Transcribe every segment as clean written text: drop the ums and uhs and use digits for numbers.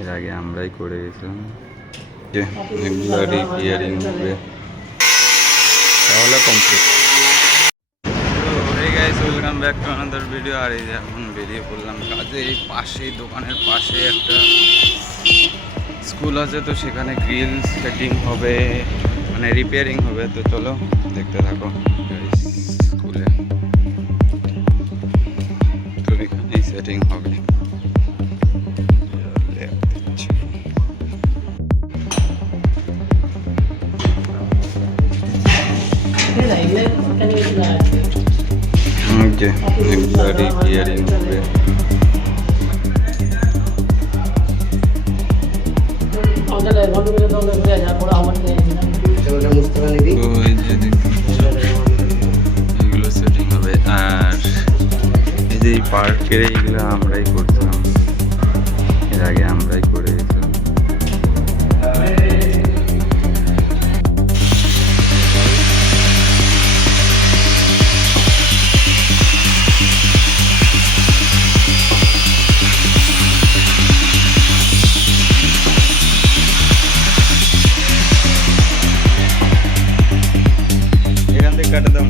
এর আগে আমরাই করে গেছিলাম, যে এগুলো রিপেয়ারিং হবে তাহলে complete. Hey guys, welcome back to another video. আর এই যে এখন বেরিয়ে পড়লাম কাজে। এই পাশেই, দোকানের পাশে একটা স্কুল আছে, তো সেখানে গ্রিল সেটিং হবে, মানে রিপেয়ারিং হবে। তো চলো দেখতে থাকো স্কুলে, তো এখানেই সেটিং হবে। যে এগুলো রিপেয়ারিং হবে। এগুলো সেটিং হবে। আর এই যে পার্কের এইগুলো আমরাই করছিলাম, এর আগে আমরাই করে গেছিলাম। এখান থেকে কাটে দাও।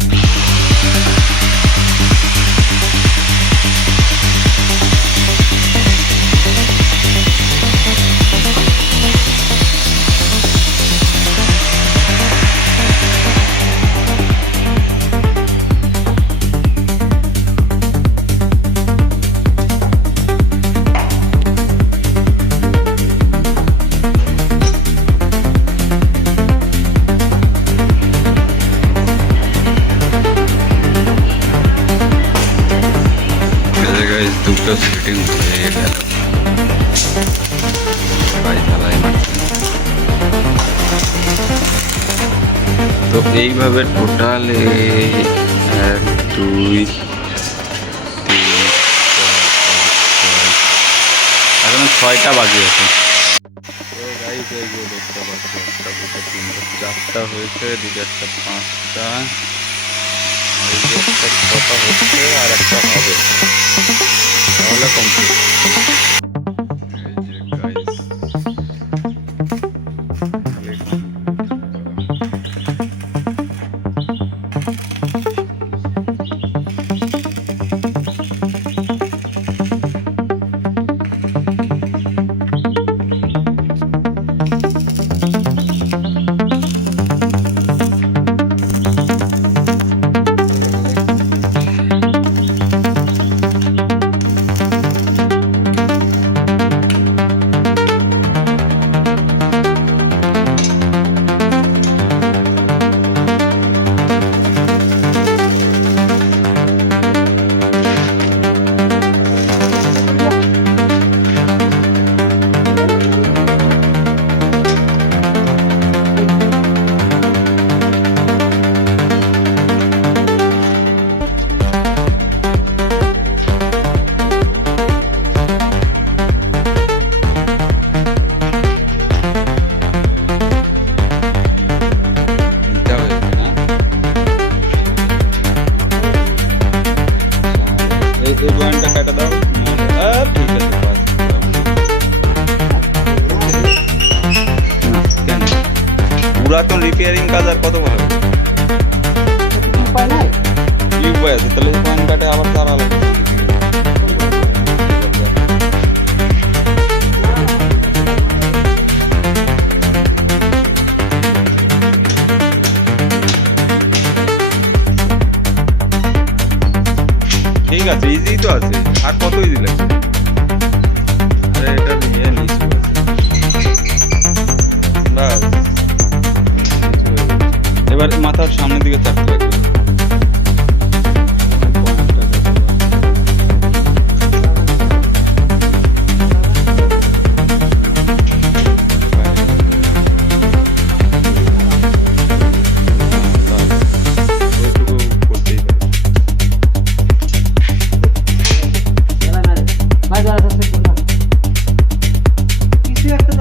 দুটো সেটিং হয়ে গেল, ঢালাই মারছে। তো এইভাবে টোটাল 1 2 3 এখন 6টা বাকি আছে। তো গাইস, এই যে দেখতে পাচ্ছি, 1টা 2টা 3টা 4টা হয়েছে, 2টা 5টা, এই যে 6টা হচ্ছে, আর একটা হবে তাহলে কমপ্লিট। এই বয়ানটা কাটা দাও। ঠিক আছে, পুরাতন রিপেয়ারিং কাজ আর কত ভালো উপায় নাই, কি উপায় আছে? তাহলে বয়ান কাটে আবার তার আলাদা। ঠিক আছে, ইজি তো আছে, আর কত ইজি লাগছে? আরে এটা নিয়ে নিচ্ছি বাস। এবার মাথার সামনের দিকে চাপতে লাগবে। কিছু একটা